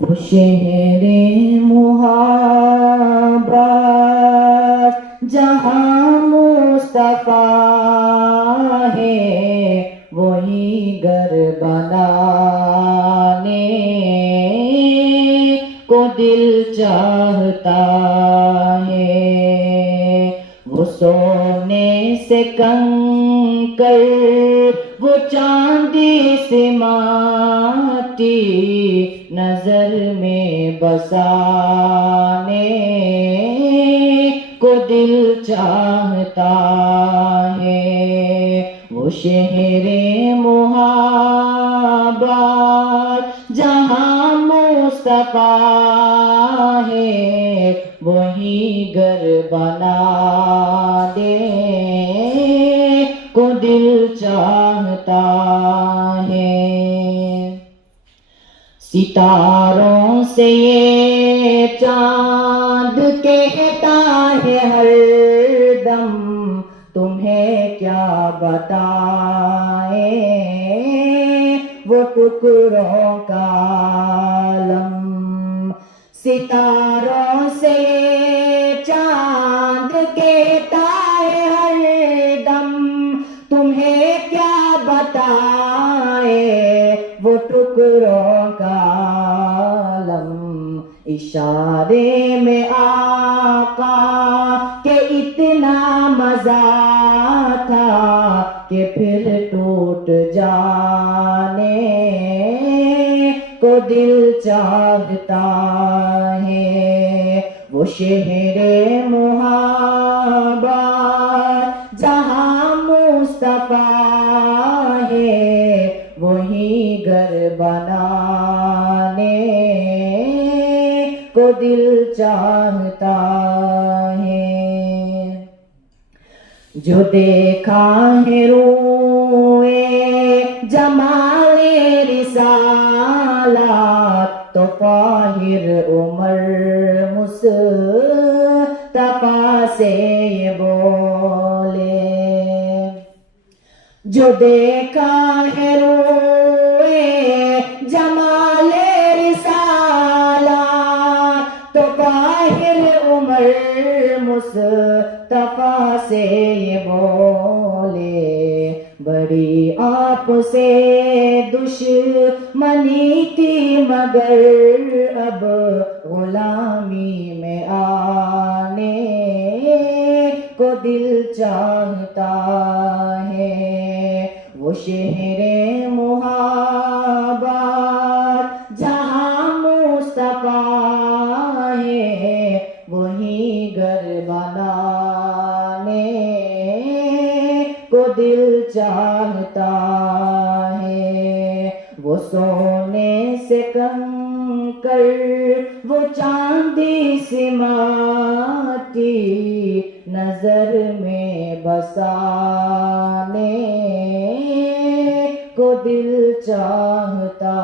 وہ شہر محبت جہاں مصطفیٰ ہے، وہی گھر بنانے کو دل چاہتا ہے۔ وہ سونے سے کنکر، وہ چاندی سے ماٹی، نظر میں بسانے کو دل چاہتا ہے۔ وہ شہر محبت جہاں مصطفیٰ ہے، وہی گھر بنا دے کو دل چاہتا ہے۔ ستاروں سے یہ چاند کہتا ہے ہر دم، تمہیں کیا بتائے وہ ٹکڑوں کا عالم۔ ستاروں سے چاند کہتا ہے ہر دم، تمہیں کیا بتائے وہ ٹکڑوں کا عالم۔ اشارے میں آقا کہ اتنا مزہ تھا کہ پھر ٹوٹ جانے کو دل چاہتا ہے۔ وہ شہر محبت جہاں مصطفیٰ ہے، وہی گھر بنانے کو دل چاہتا ہے۔ جو دیکھا ہے روئے جمال رسالات، تو طاہر عمر مصطفیٰ سے یہ بولے۔ جو دیکھا ہے روئے جمال رسالات، تو طاہر عمر مصطفیٰ سے یہ بولے۔ بڑی آپ سے دشمنی تھی مگر اب غلامی میں آنے کو دل چاہتا ہے۔ وہ شہر محبت جہاں مصطفیٰ ہے، وہی گھر بنانے کو دل چاہتا ہے۔ وہ سونے سے کنکر، وہ چاندی سے ماٹی، نظر میں بسانے کو دل چاہتا